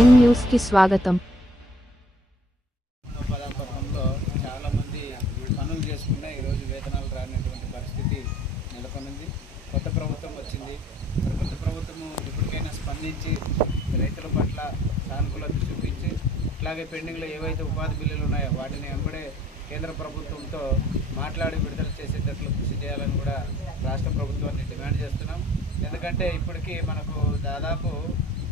Nine న్యూస్కి స్వాగతం. పదార్థ పథకంలో చాలా మంది పనులు చేసుకున్నా ఈరోజు వేతనాలు రానటువంటి పరిస్థితి నెలకొనింది కొత్త ప్రభుత్వం వచ్చింది. కొత్త ప్రభుత్వము ఇప్పటికైనా స్పందించి రైతుల పట్ల సానుకూలత చూపించి ఇట్లాగే పెండింగ్లో ఏవైతే ఉపాధి బిల్లులు ఉన్నాయో వాటిని వెంబడే కేంద్ర ప్రభుత్వంతో మాట్లాడి విడుదల చేసేటట్లు కృషి చేయాలని కూడా రాష్ట్ర ప్రభుత్వాన్ని డిమాండ్ చేస్తున్నాం. ఎందుకంటే ఇప్పటికీ మనకు దాదాపు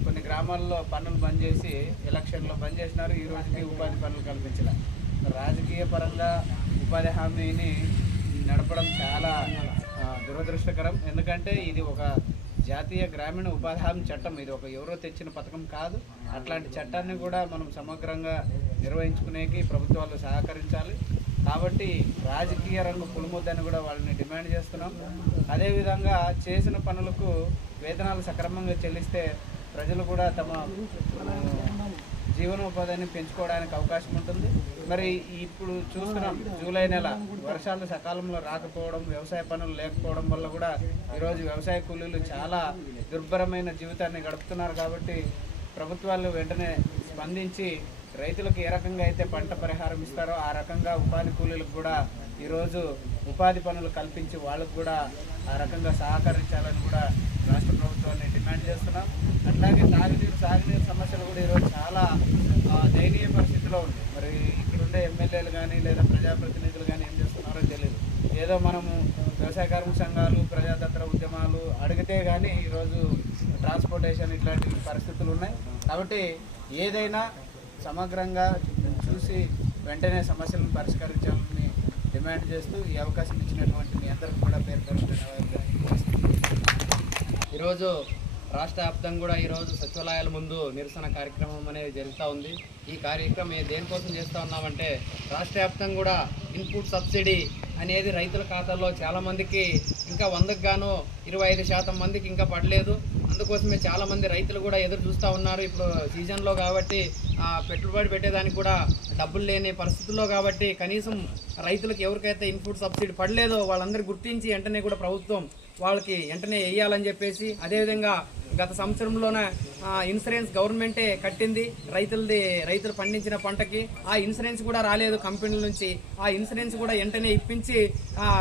కొన్ని గ్రామాల్లో పనులు బంద్ చేసి ఎలక్షన్లో బంద్ చేసినారు. ఈ రోజుకి ఉపాధి పనులు కల్పించలే. రాజకీయ పరంగా ఉపాధి హామీని నడపడం చాలా దురదృష్టకరం. ఎందుకంటే ఇది ఒక జాతీయ గ్రామీణ ఉపాధి హామీ చట్టం. ఇది ఒక ఎవరో తెచ్చిన పథకం కాదు. అట్లాంటి చట్టాన్ని కూడా మనం సమగ్రంగా నిర్వహించుకునేకి ప్రభుత్వాలు సహకరించాలి. కాబట్టి రాజకీయ రంగు పులుముద్దని కూడా వాళ్ళని డిమాండ్ చేస్తున్నాం. అదేవిధంగా చేసిన పనులకు వేతనాలు సక్రమంగా చెల్లిస్తే ప్రజలు కూడా తమ జీవనోపాధిని పెంచుకోవడానికి అవకాశం ఉంటుంది. మరి ఇప్పుడు చూస్తున్నాం జూలై నెల వర్షాలు సకాలంలో రాకపోవడం వ్యవసాయ పనులు లేకపోవడం వల్ల కూడా ఈరోజు వ్యవసాయ కూలీలు చాలా దుర్భరమైన జీవితాన్ని గడుపుతున్నారు కాబట్టి ప్రభుత్వాలు వెంటనే స్పందించి రైతులకు ఏ రకంగా అయితే పంట పరిహారం ఇస్తారో ఆ రకంగా ఉపాధి కూలీలకు కూడా ఈరోజు ఉపాధి పనులు కల్పించి వాళ్ళకు కూడా ఆ రకంగా సహకరించాలని కూడా రాష్ట్ర ప్రభుత్వాన్ని డిమాండ్ చేస్తున్నాం. అట్లాగే తాగునీరు సాగునీరు సమస్యలు కూడా ఈరోజు చాలా దయనీయ పరిస్థితిలో ఉంది మరి ఇక్కడుండే ఎమ్మెల్యేలు కానీ లేదా ప్రజాప్రతినిధులు కానీ ఏం చేస్తున్నారో తెలియదు ఏదో మనము వ్యవసాయ కార్మిక సంఘాలు ప్రజాతంత్ర ఉద్యమాలు అడిగితే కానీ ఈరోజు ట్రాన్స్పోర్టేషన్ ఇట్లాంటి పరిస్థితులు ఉన్నాయి. కాబట్టి ఏదైనా సమగ్రంగా చూసి వెంటనే సమస్యలను పరిష్కరించాలని డిమాండ్ చేస్తూ ఈ అవకాశం ఇచ్చినటువంటి మీ అందరికీ కూడా పేరు ఈరోజు రాష్ట్ర వ్యాప్తంగా కూడా ఈరోజు సచివాలయాల ముందు నిరసన కార్యక్రమం అనేది జరుగుతూ ఉంది. ఈ కార్యక్రమం దేనికోసం చేస్తూ ఉన్నామంటే రాష్ట్ర వ్యాప్తంగా కూడా ఇన్పుట్ సబ్సిడీ అనేది రైతుల ఖాతాల్లో చాలామందికి ఇంకా వందకు గాను ఇరవై ఐదు శాతం మందికి ఇంకా పడలేదు. అందుకోసమే చాలామంది రైతులు కూడా ఎదురు చూస్తూ ఉన్నారు. ఇప్పుడు సీజన్లో కాబట్టి పెట్టుబడి పెట్టేదానికి కూడా డబ్బులు లేని పరిస్థితుల్లో కాబట్టి కనీసం రైతులకు ఎవరికైతే ఇన్పుట్ సబ్సిడీ పడలేదో వాళ్ళందరూ గుర్తించి వెంటనే కూడా ప్రభుత్వం వాళ్ళకి వెంటనే వేయాలని చెప్పేసి అదేవిధంగా గత సంవత్సరంలోనే ఇన్సూరెన్స్ గవర్నమెంటే కట్టింది. రైతులది రైతులు పండించిన పంటకి ఆ ఇన్సూరెన్స్ కూడా రాలేదు కంపెనీల నుంచి. ఆ ఇన్సూరెన్స్ కూడా వెంటనే ఇప్పించి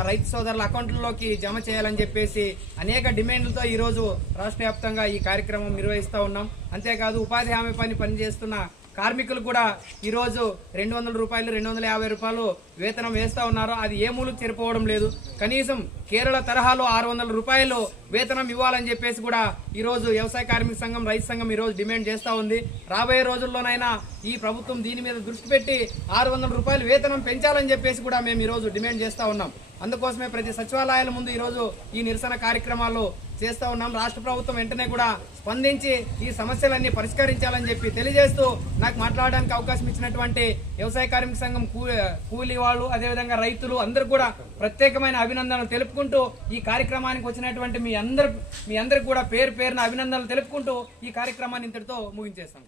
రైతు సోదరుల అకౌంట్లలోకి జమ చేయాలని చెప్పేసి అనేక డిమాండ్లతో ఈరోజు రాష్ట్ర వ్యాప్తంగా ఈ కార్యక్రమం నిర్వహిస్తూ ఉన్నాం. అంతేకాదు ఉపాధి హామీ పని పనిచేస్తున్న కార్మికులు కూడా ఈరోజు రెండు వందల రూపాయలు రెండు వందల యాభై రూపాయలు వేతనం వేస్తూ ఉన్నారు అది ఏ మూలకు చేరిపోవడం లేదు. కనీసం కేరళ తరహాలో ఆరు వందల రూపాయలు వేతనం ఇవ్వాలని చెప్పేసి కూడా ఈరోజు వ్యవసాయ కార్మిక సంఘం రైతు సంఘం ఈరోజు డిమాండ్ చేస్తూ ఉంది. రాబోయే రోజుల్లోనైనా ఈ ప్రభుత్వం దీని మీద దృష్టి పెట్టి ఆరు వందల రూపాయలు వేతనం పెంచాలని చెప్పేసి కూడా మేము ఈరోజు డిమాండ్ చేస్తూ ఉన్నాం. అందుకోసమే ప్రతి సచివాలయాల ముందు ఈరోజు ఈ నిరసన కార్యక్రమాలు చేస్తూ ఉన్నాం. రాష్ట్ర ప్రభుత్వం వెంటనే కూడా స్పందించి ఈ సమస్యలన్నీ పరిష్కరించాలని చెప్పి తెలియజేస్తూ నాకు మాట్లాడడానికి అవకాశం ఇచ్చినటువంటి వ్యవసాయ కార్మిక సంఘం కూ- కూలీ వాళ్ళు అదేవిధంగా రైతులు అందరూ కూడా ప్రత్యేకమైన అభినందనలు తెలుపుకుంటూ ఈ కార్యక్రమానికి వచ్చినటువంటి మీ అందరు మీ అందరికి కూడా పేరు పేరున అభినందనలు తెలుపుకుంటూ ఈ కార్యక్రమాన్ని ఇంతటితో ముగించేస్తాం.